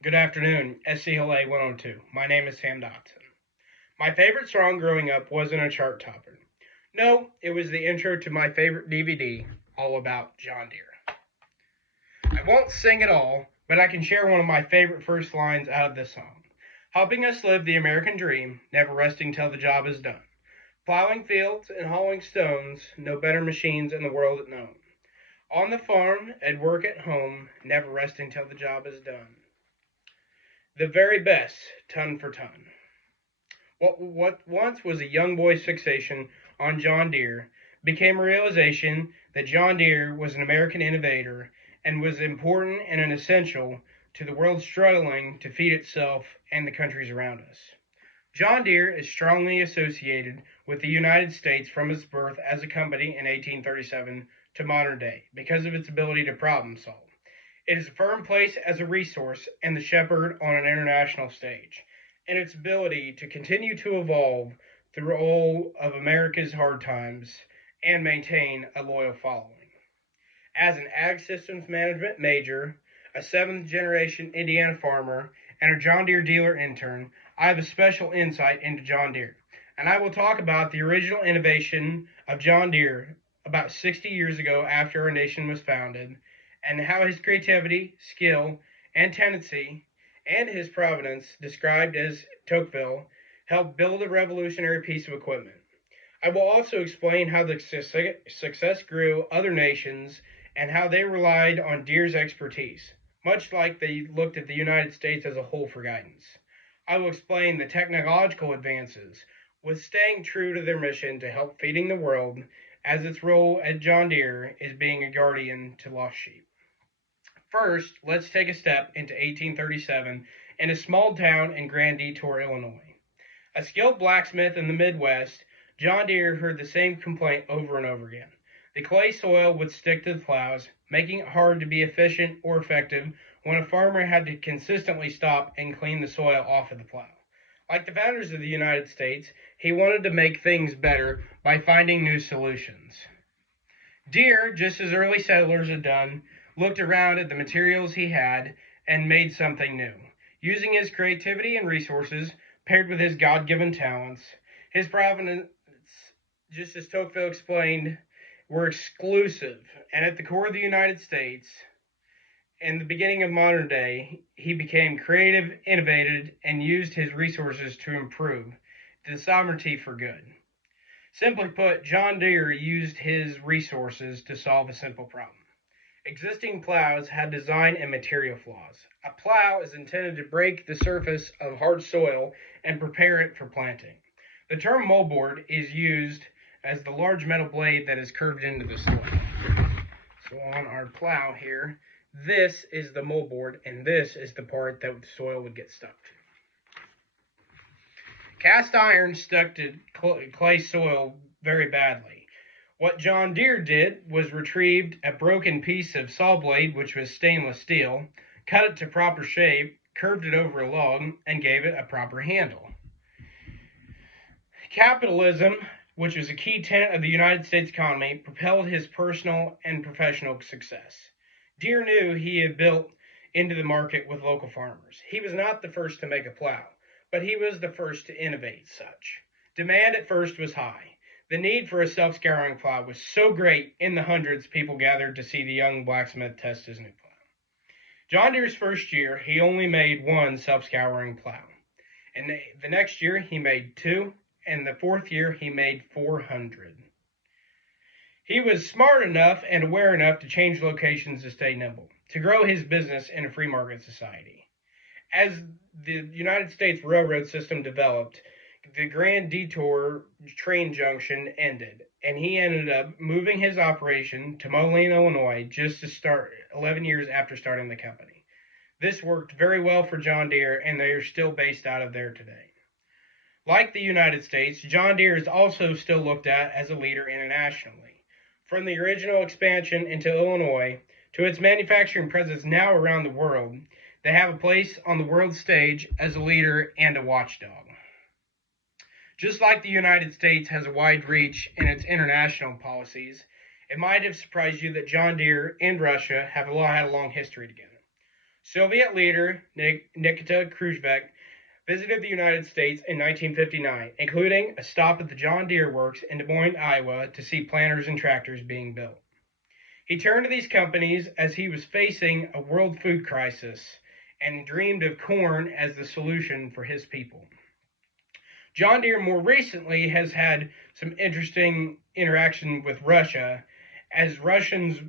Good afternoon, SCLA102. My name is Sam Dodson. My favorite song growing up wasn't a chart topper. No, it was the intro to my favorite DVD, all about John Deere. I won't sing it all, but I can share one of my favorite first lines out of this song. Helping us live the American dream, never resting till the job is done. Plowing fields and hauling stones, no better machines in the world known. On the farm, at work at home, never resting till the job is done. The very best, ton for ton. What once was a young boy's fixation on John Deere became a realization that John Deere was an American innovator and was important and an essential to the world struggling to feed itself and the countries around us. John Deere is strongly associated with the United States from its birth as a company in 1837 to modern day because of its ability to problem solve. It is a firm place as a resource and the shepherd on an international stage, and its ability to continue to evolve through all of America's hard times and maintain a loyal following. As an ag systems management major, a seventh generation Indiana farmer, and a John Deere dealer intern, I have a special insight into John Deere, and I will talk about the original innovation of John Deere about 60 years ago after our nation was founded, and how his creativity, skill, and tendency, and his provenance, described as Tocqueville, helped build a revolutionary piece of equipment. I will also explain how the success grew other nations and how they relied on Deere's expertise, much like they looked at the United States as a whole for guidance. I will explain the technological advances, with staying true to their mission to help feeding the world, as its role at John Deere is being a guardian to lost sheep. First, let's take a step into 1837 in a small town in Grand Detour, Illinois. A skilled blacksmith in the Midwest, John Deere heard the same complaint over and over again. The clay soil would stick to the plows, making it hard to be efficient or effective when a farmer had to consistently stop and clean the soil off of the plow. Like the founders of the United States, he wanted to make things better by finding new solutions. Deere, just as early settlers had done, looked around at the materials he had and made something new. Using his creativity and resources, paired with his God-given talents, his provenance, just as Tocqueville explained, were exclusive. And at the core of the United States, in the beginning of modern day, he became creative, innovative, and used his resources to improve the sovereignty for good. Simply put, John Deere used his resources to solve a simple problem. Existing plows had design and material flaws. A plow is intended to break the surface of hard soil and prepare it for planting. The term moldboard is used as the large metal blade that is curved into the soil. So on our plow here, this is the moldboard, and this is the part that the soil would get stuck to. Cast iron stuck to clay soil very badly. What John Deere did was retrieved a broken piece of saw blade, which was stainless steel, cut it to proper shape, curved it over a log, and gave it a proper handle. Capitalism, which was a key tenet of the United States economy, propelled his personal and professional success. Deere knew he had built into the market with local farmers. He was not the first to make a plow, but he was the first to innovate such. Demand at first was high. The need for a self-scouring plow was so great, in the hundreds people gathered to see the young blacksmith test his new plow. John Deere's first year, he only made one self-scouring plow. And the next year, he made two, and the fourth year, he made 400. He was smart enough and aware enough to change locations to stay nimble, to grow his business in a free market society. As the United States railroad system developed, the Grand Detour train junction ended, and he ended up moving his operation to Moline, Illinois, just to start 11 years after starting the company. This worked very well for John Deere, and they are still based out of there today. Like the United States, John Deere is also still looked at as a leader internationally. From the original expansion into Illinois to its manufacturing presence now around the world, they have a place on the world stage as a leader and a watchdog. Just like the United States has a wide reach in its international policies, it might have surprised you that John Deere and Russia have had a long history together. Soviet leader Nikita Khrushchev visited the United States in 1959, including a stop at the John Deere works in Des Moines, Iowa, to see planters and tractors being built. He turned to these companies as he was facing a world food crisis and dreamed of corn as the solution for his people. John Deere more recently has had some interesting interaction with Russia, as Russians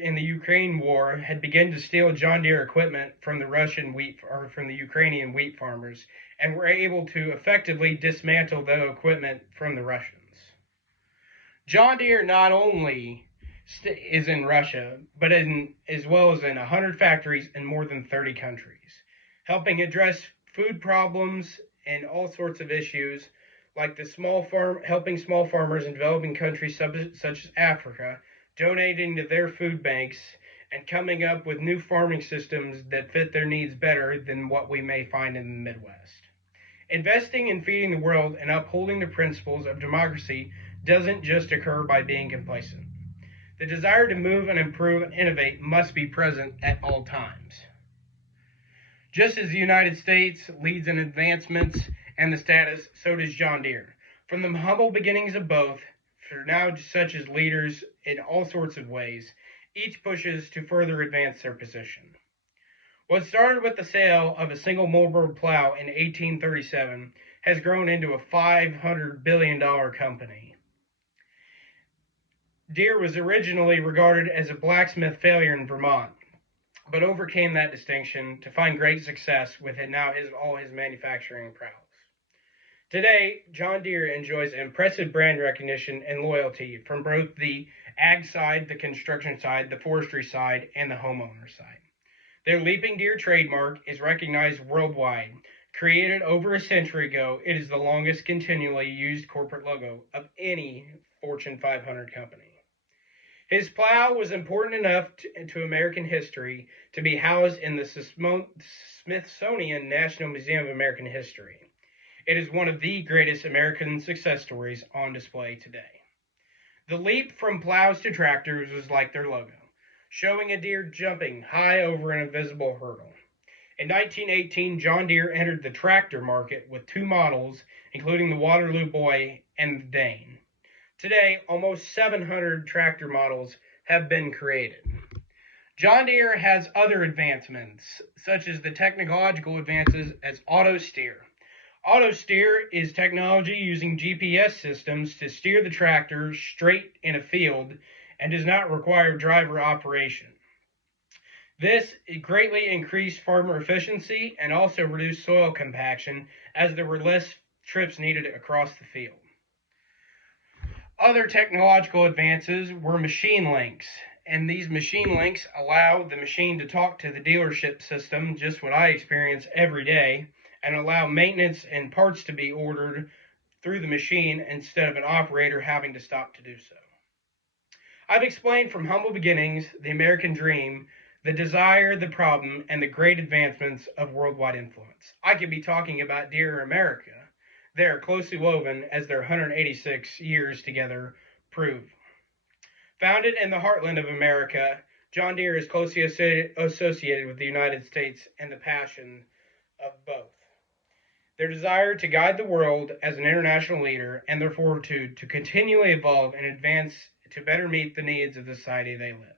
in the Ukraine war had begun to steal John Deere equipment from the Ukrainian wheat farmers, and were able to effectively dismantle the equipment from the Russians. John Deere not only is in Russia, but as well as in 100 factories in more than 30 countries, helping address food problems and all sorts of issues like helping small farmers in developing countries such as Africa, donating to their food banks, and coming up with new farming systems that fit their needs better than what we may find in the Midwest. Investing in feeding the world and upholding the principles of democracy doesn't just occur by being complacent. The desire to move and improve and innovate must be present at all times. Just as the United States leads in advancements and the status, so does John Deere. From the humble beginnings of both, for now such as leaders in all sorts of ways, each pushes to further advance their position. What started with the sale of a single moldboard plow in 1837 has grown into a $500 billion company. Deere was originally regarded as a blacksmith failure in Vermont, but overcame that distinction to find great success with all his manufacturing prowess. Today, John Deere enjoys impressive brand recognition and loyalty from both the ag side, the construction side, the forestry side, and the homeowner side. Their Leaping Deer trademark is recognized worldwide. Created over a century ago, it is the longest continually used corporate logo of any Fortune 500 company. His plow was important enough to American history to be housed in the Smithsonian National Museum of American History. It is one of the greatest American success stories on display today. The leap from plows to tractors was like their logo, showing a deer jumping high over an invisible hurdle. In 1918, John Deere entered the tractor market with two models, including the Waterloo Boy and the Dane. Today, almost 700 tractor models have been created. John Deere has other advancements, such as the technological advances as auto steer. Auto steer is technology using GPS systems to steer the tractor straight in a field and does not require driver operation. This greatly increased farmer efficiency and also reduced soil compaction, as there were less trips needed across the field. Other technological advances were machine links, and these machine links allow the machine to talk to the dealership system, just what I experience every day, and allow maintenance and parts to be ordered through the machine instead of an operator having to stop to do so. I've explained from humble beginnings, the American dream, the desire, the problem, and the great advancements of worldwide influence. I could be talking about Deere America. They are closely woven, as their 186 years together prove. Founded in the heartland of America, John Deere is closely associated with the United States and the passion of both. Their desire to guide the world as an international leader, and their fortitude to continually evolve and advance to better meet the needs of the society they live.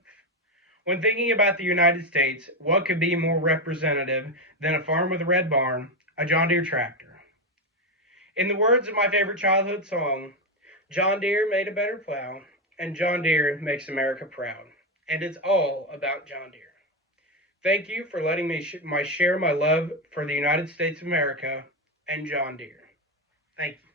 When thinking about the United States, what could be more representative than a farm with a red barn, a John Deere tractor? In the words of my favorite childhood song, John Deere made a better plow, and John Deere makes America proud. And it's all about John Deere. Thank you for letting me share my love for the United States of America and John Deere. Thank you.